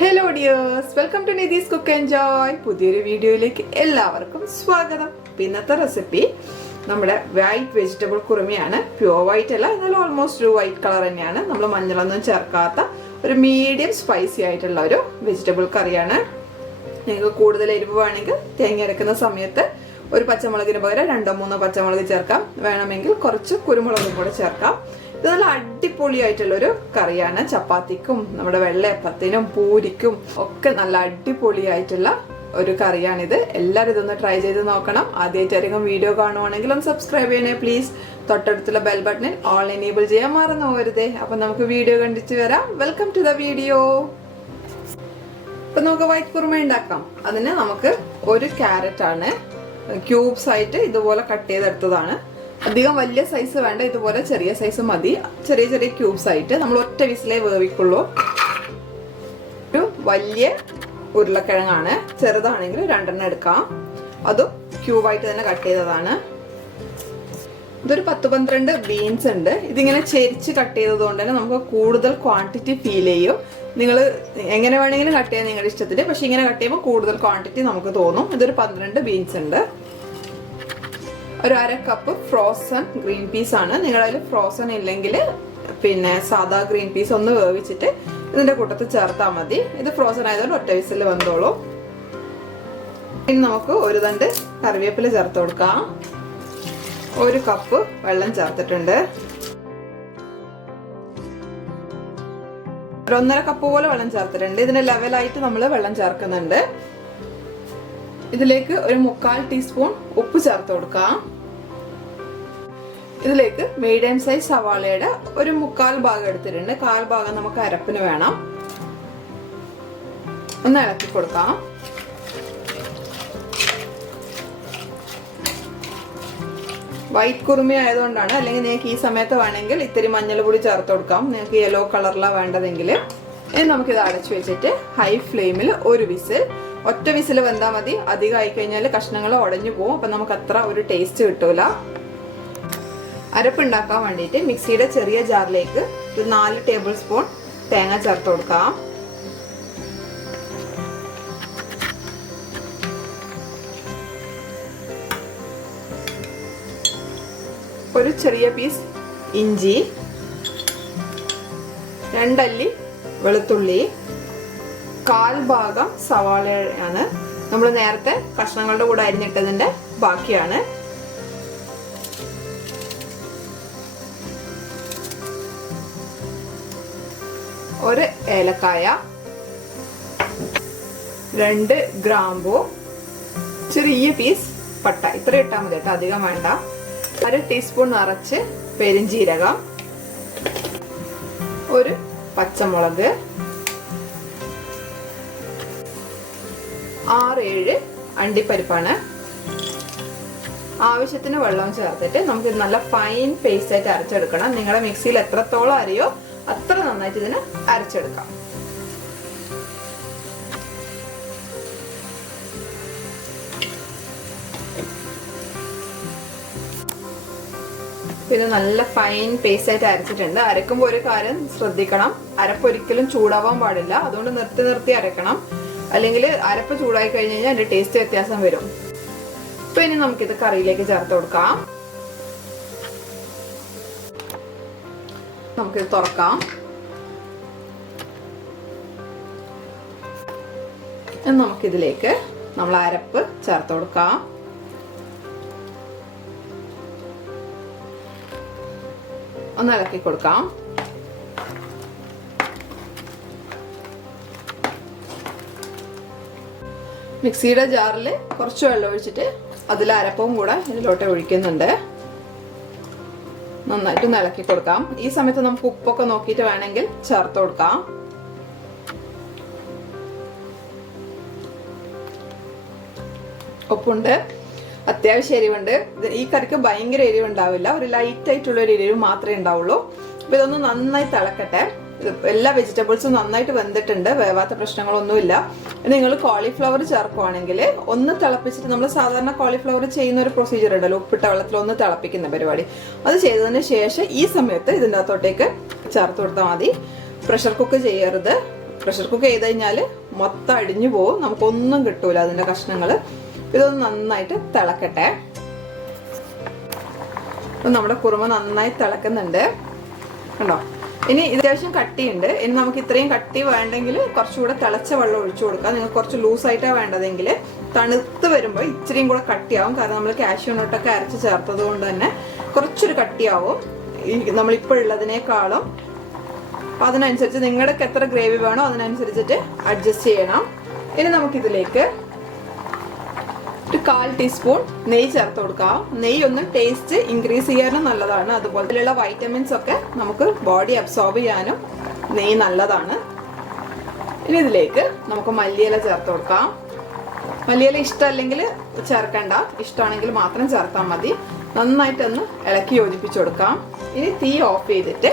Hello dears, welcome to Nidhi's Cook Enjoy. പുതിയൊരു വീഡിയോയിലേക്ക് എല്ലാവർക്കും സ്വാഗതം. ഇന്നത്തെ റെസിപ്പി നമ്മുടെ വൈറ്റ് വെജിറ്റബിൾ കുറുമയാണ്. പ്യുവർ വൈറ്റ് അല്ല, എന്നാൽ ഓൾമോസ്റ്റ് ഒരു വൈറ്റ് കളർ തന്നെയാണ്. നമ്മൾ മഞ്ഞളൊന്നും ചേർക്കാത്ത ഒരു മീഡിയം സ്പൈസി ആയിട്ടുള്ള ഒരു വെജിറ്റബിൾ കറിയാണ്. നിങ്ങൾക്ക് കൂടുതൽ എരിവ് വേണമെങ്കിൽ തേങ്ങ അരക്കുന്ന സമയത്ത് ഒരു പച്ചമുളകിന് പകരം 2-3 പച്ചമുളക് ചേർക്കാം. വേണമെങ്കിൽ കുറച്ച് കുരുമുളകും കൂടെ ചേർക്കാം. ഇത് നല്ല അടിപൊളിയായിട്ടുള്ള ഒരു കറിയാണ്. ചപ്പാത്തിക്കും നമ്മുടെ വെള്ളയപ്പത്തിനും പൂരിക്കും ഒക്കെ നല്ല അടിപൊളിയായിട്ടുള്ള ഒരു കറിയാണിത്. എല്ലാവരും ഇതൊന്ന് ട്രൈ ചെയ്ത് നോക്കണം. ആദ്യമായിട്ടായിരിക്കും വീഡിയോ കാണുവാണെങ്കിൽ ഒന്ന് സബ്സ്ക്രൈബ് ചെയ്യണേ പ്ലീസ്. തൊട്ടടുത്തുള്ള ബെൽ ബട്ടണിൽ ഓൾ എനേബിൾ ചെയ്യാൻ മറന്നു പോകരുതേ. അപ്പൊ നമുക്ക് വീഡിയോ കണ്ടിട്ട് വരാം. Welcome to the video. ഇപ്പൊ നമുക്ക് വൈറ്റ് കുറുമ ഉണ്ടാക്കാം. അതിന് നമുക്ക് ഒരു ക്യാരറ്റ് ആണ് ക്യൂബ്സ് ആയിട്ട് ഇതുപോലെ കട്ട് ചെയ്തെടുത്തതാണ്. അധികം വലിയ സൈസ് വേണ്ട, ഇതുപോലെ ചെറിയ സൈസ് മതി. ചെറിയ ചെറിയ ക്യൂബ്സ് ആയിട്ട് നമ്മൾ ഒറ്റ വിസിലേ വേവിക്കുള്ളൂ. ഒരു വലിയ ഉരുളക്കിഴങ്ങാണ്, ചെറുതാണെങ്കിൽ 2 എടുക്കാം. അതും ക്യൂബായിട്ട് തന്നെ കട്ട് ചെയ്തതാണ്. ഇതൊരു 10-12 ബീൻസ് ഉണ്ട്. ഇതിങ്ങനെ ചെരിച്ച് കട്ട് ചെയ്തത് കൊണ്ട് തന്നെ നമുക്ക് കൂടുതൽ ക്വാണ്ടിറ്റി ഫീൽ ചെയ്യും. നിങ്ങൾ എങ്ങനെ വേണമെങ്കിലും കട്ട് ചെയ്യാൻ നിങ്ങളുടെ ഇഷ്ടത്തിന്, പക്ഷെ ഇങ്ങനെ കട്ട് ചെയ്യുമ്പോൾ കൂടുതൽ ക്വാണ്ടിറ്റി നമുക്ക് തോന്നും. ഇതൊരു 12 ബീൻസ് ഉണ്ട്. ഒരു 1/2 കപ്പ് ഫ്രോസൺ ഗ്രീൻ പീസ് ആണ്. നിങ്ങളുടെ അതിൽ ഫ്രോസൺ ഇല്ലെങ്കിൽ പിന്നെ സാധാ ഗ്രീൻ പീസ് ഒന്ന് വേവിച്ചിട്ട് ഇതിന്റെ കൂട്ടത്തിൽ ചേർത്താൽ മതി. ഇത് ഫ്രോസൺ ആയതുകൊണ്ട് ഒറ്റ വിസിൽ വന്നോളൂ. ഇനി നമുക്ക് ഒരു തണ്ട് കറിവേപ്പില ചേർത്ത് കൊടുക്കാം. 1 കപ്പ് വെള്ളം ചേർത്തിട്ടുണ്ട്. 1.5 കപ്പ് പോലെ വെള്ളം ചേർത്തിട്ടുണ്ട്. ഇതിന്റെ ലെവലായിട്ട് നമ്മൾ വെള്ളം ചേർക്കുന്നുണ്ട്. ഇതിലേക്ക് ഒരു 1/4 ടീസ്പൂൺ ഉപ്പ് ചേർത്ത് കൊടുക്കാം. ഇതിലേക്ക് മീഡിയം സൈസ് സവാളയുടെ ഒരു 1/4 ഭാഗം എടുത്തിട്ടുണ്ട്. 1/4 ഭാഗം നമുക്ക് അരപ്പിന് വേണം. ഒന്ന് ഇളക്കി കൊടുക്കാം. വൈറ്റ് കുറുമ ആയതുകൊണ്ടാണ്. അല്ലെങ്കിൽ നിങ്ങൾക്ക് ഈ സമയത്ത് വേണമെങ്കിൽ ഇത്തിരി മഞ്ഞൾ പൊടി ചേർത്ത് കൊടുക്കാം. നിങ്ങൾക്ക് യെല്ലോ കളറിലാണ് വേണ്ടതെങ്കിൽ. ഇനി നമുക്കിത് അടച്ചു വെച്ചിട്ട് ഹൈ ഫ്ലെയിമിൽ ഒരു വിസിൽ, ഒറ്റ വിസിൽ വെന്താൽ മതി. അധികം ആയിക്കഴിഞ്ഞാൽ കഷ്ണങ്ങൾ ഉടഞ്ഞു പോകും. അപ്പൊ നമുക്ക് അത്ര ഒരു ടേസ്റ്റ് കിട്ടൂല. അരപ്പുണ്ടാക്കാൻ വേണ്ടിയിട്ട് മിക്സിയുടെ ചെറിയ ജാറിലേക്ക് ഒരു 4 ടേബിൾ സ്പൂൺ തേങ്ങ ചേർത്ത് കൊടുക്കാം. ഒരു ചെറിയ പീസ് ഇഞ്ചി, 2 അല്ലി വെളുത്തുള്ളി, 1/4 ഭാഗം സവാളയാണ്. നമ്മൾ നേരത്തെ കഷ്ണങ്ങളുടെ കൂടെ അരിഞ്ഞിട്ടതിന്റെ ബാക്കിയാണ്. ഒരു ഏലക്കായ, 2 ഗ്രാമ്പൂ, ചെറിയ പീസ് പട്ട. ഇത്ര ഇട്ടാൽ മതി കേട്ടോ, അധികം വേണ്ട. 1 ടീസ്പൂൺ നിറച്ച് പെരിഞ്ജീരകം, ഒരു പച്ചമുളക്, 6-7 അണ്ടിപ്പരിപ്പാണ്. ആവശ്യത്തിന് വെള്ളം ചേർത്തിട്ട് നമുക്ക് നല്ല ഫൈൻ പേസ്റ്റ് ആയിട്ട് അരച്ചെടുക്കണം. നിങ്ങളുടെ മിക്സിയിൽ എത്രത്തോളം അരിയോ അത്ര നന്നായിട്ട് ഇതിന് അരച്ചെടുക്കാം. പിന്നെ നല്ല ഫൈൻ പേസ്റ്റ് ആയിട്ട് അരച്ചിട്ടുണ്ട്. അരക്കുമ്പോൾ ഒരു കാര്യം ശ്രദ്ധിക്കണം, അരപ്പൊരിക്കലും ചൂടാവാൻ പാടില്ല. അതുകൊണ്ട് നിർത്തി അരക്കണം. അല്ലെങ്കിൽ അരപ്പ് ചൂടായി കഴിഞ്ഞ് കഴിഞ്ഞാൽ അതിന്റെ ടേസ്റ്റ് വ്യത്യാസം വരും. അപ്പൊ ഇനി നമുക്കിത് കറിയിലേക്ക് ചേർത്ത് കൊടുക്കാം. നമുക്കിത് തുറക്കാം. നമുക്കിതിലേക്ക് നമ്മൾ അരപ്പ് ചേർത്ത് കൊടുക്കാം. ഒന്ന് ഇളക്കി കൊടുക്കാം. മിക്സിയുടെ ജാറിൽ കുറച്ച് വെള്ളം ഒഴിച്ചിട്ട് അതിൽ അരപ്പവും കൂടെ ഇതിലോട്ട് ഒഴിക്കുന്നുണ്ട്. നന്നായിട്ട് ഇളക്കി കൊടുക്കാം. ഈ സമയത്ത് നമുക്ക് ഉപ്പൊക്കെ നോക്കിയിട്ട് വേണമെങ്കിൽ ചേർത്ത് കൊടുക്കാം. ഉപ്പുണ്ട്, അത്യാവശ്യം എരിവുണ്ട്. ഈ കറിക്ക് ഭയങ്കര എരിവുണ്ടാവില്ല, ഒരു ലൈറ്റ് ആയിട്ടുള്ള ഒരു എരിവ് മാത്രമേ ഉണ്ടാവുള്ളൂ. അപ്പൊ ഇതൊന്ന് നന്നായി തിളക്കട്ടെ. എല്ലാ വെജിറ്റബിൾസും നന്നായിട്ട് വെന്തിട്ടുണ്ട്, വേവാത്ത പ്രശ്നങ്ങളൊന്നുമില്ല. നിങ്ങൾ കോളിഫ്ലവർ ചേർക്കുവാണെങ്കിൽ ഒന്ന് തിളപ്പിച്ചിട്ട്, നമ്മൾ സാധാരണ കോളിഫ്ലവർ ചെയ്യുന്ന ഒരു പ്രൊസീജിയർ ഉണ്ടല്ലോ, ഉപ്പിട്ട വെള്ളത്തിൽ ഒന്ന് തിളപ്പിക്കുന്ന പരിപാടി, അത് ചെയ്തതിന് ശേഷം ഈ സമയത്ത് ഇതിൻ്റെ അകത്തോട്ടേക്ക് ചേർത്ത് കൊടുത്താൽ മതി. പ്രഷർ കുക്ക് ചെയ്യരുത്. പ്രഷർ കുക്ക് ചെയ്ത് കഴിഞ്ഞാൽ മൊത്തം അടിഞ്ഞു പോകും, നമുക്കൊന്നും കിട്ടൂല അതിന്റെ കഷ്ണങ്ങൾ. ഇതൊന്ന് നന്നായിട്ട് തിളക്കട്ടെ. നമ്മുടെ കുറുമ നന്നായി തിളക്കുന്നുണ്ട് കണ്ടോ. ഇനി അത്യാവശ്യം കട്ടിയുണ്ട്. ഇനി നമുക്ക് ഇത്രയും കട്ടി വേണ്ടെങ്കിൽ കുറച്ചുകൂടെ തിളച്ച വെള്ളം ഒഴിച്ചു കൊടുക്കാം. നിങ്ങൾക്ക് കുറച്ച് ലൂസായിട്ടാണ് വേണ്ടതെങ്കിൽ തണുത്ത് വരുമ്പോൾ ഇച്ചിരിയും കൂടെ കട്ടിയാവും. കാരണം നമ്മൾ കാഷ്യൂ നട്ടൊക്കെ അരച്ച് ചേർത്തത് കൊണ്ട് തന്നെ കുറച്ചൊരു കട്ടിയാവും നമ്മളിപ്പോൾ ഉള്ളതിനേക്കാളും. അപ്പം അതിനനുസരിച്ച് നിങ്ങൾക്ക് എത്ര ഗ്രേവി വേണോ അതിനനുസരിച്ചിട്ട് അഡ്ജസ്റ്റ് ചെയ്യണം. ഇനി നമുക്കിതിലേക്ക് ഒരു 1/4 ടീസ്പൂൺ നെയ്യ് ചേർത്ത് കൊടുക്കാം. നെയ്യ് ഒന്ന് ടേസ്റ്റ് ഇൻക്രീസ് ചെയ്യാനും നല്ലതാണ്. അതുപോലെയുള്ള വൈറ്റമിൻസ് ഒക്കെ നമുക്ക് ബോഡി അബ്സോർബ് ചെയ്യാനും നെയ്യ് നല്ലതാണ്. ഇനി ഇതിലേക്ക് നമുക്ക് മല്ലിയില ചേർത്ത് കൊടുക്കാം. മല്ലിയില ഇഷ്ടമല്ലെങ്കിൽ ചേർക്കണ്ട, ഇഷ്ടമാണെങ്കിൽ മാത്രം ചേർത്താൽ മതി. നന്നായിട്ടൊന്ന് ഇളക്കി യോജിപ്പിച്ചു കൊടുക്കാം. ഇനി തീ ഓഫ് ചെയ്തിട്ട്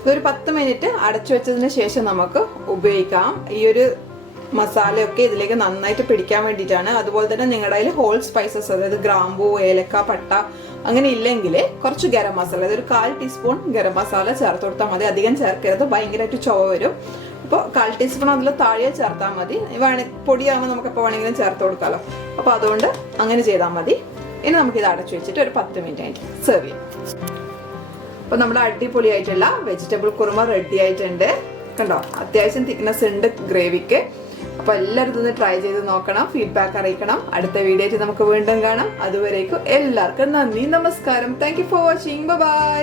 ഇതൊരു 10 മിനിറ്റ് അടച്ചു വെച്ചതിന് ശേഷം നമുക്ക് ഉപയോഗിക്കാം. ഈ ഒരു മസാലയൊക്കെ ഇതിലേക്ക് നന്നായിട്ട് പിടിക്കാൻ വേണ്ടിയിട്ടാണ്. അതുപോലെ തന്നെ നിങ്ങളുടെ കയ്യിൽ ഹോൾ സ്പൈസസ്, അതായത് ഗ്രാമ്പൂ, ഏലക്ക, പട്ട അങ്ങനെ ഇല്ലെങ്കിൽ കുറച്ച് ഗരം മസാല, അതായത് ഒരു 1/4 ടീസ്പൂൺ ഗരം മസാല ചേർത്ത് കൊടുത്താൽ മതി. അധികം ചേർക്കരുത്, ഭയങ്കരമായിട്ട് ചുവ വരും. അപ്പോൾ 1/4 ടീസ്പൂൺ അതിൽ താഴെ ചേർത്താൽ മതി. പൊടിയാകുമ്പോൾ നമുക്ക് എപ്പോൾ വേണമെങ്കിലും ചേർത്ത് കൊടുക്കാമല്ലോ. അപ്പോൾ അതുകൊണ്ട് അങ്ങനെ ചെയ്താൽ മതി. ഇനി നമുക്കിത് അടച്ചു വെച്ചിട്ട് ഒരു 10 മിനിറ്റ് ആയിട്ട് സെർവ് ചെയ്യാം. അപ്പോൾ നമ്മുടെ അടിപൊളിയായിട്ടുള്ള വെജിറ്റബിൾ കുറുമ റെഡി ആയിട്ടുണ്ട് കണ്ടോ. അത്യാവശ്യം തിക്നെസ് ഉണ്ട് ഗ്രേവിക്ക്. അപ്പൊ എല്ലാവരും ഇതൊന്ന് ട്രൈ ചെയ്ത് നോക്കണം, ഫീഡ്ബാക്ക് അറിയിക്കണം. അടുത്ത വീഡിയോ ആയിട്ട് നമുക്ക് വീണ്ടും കാണാം. അതുവരേക്കും എല്ലാവർക്കും നന്ദി, നമസ്കാരം. Thank you for watching. By.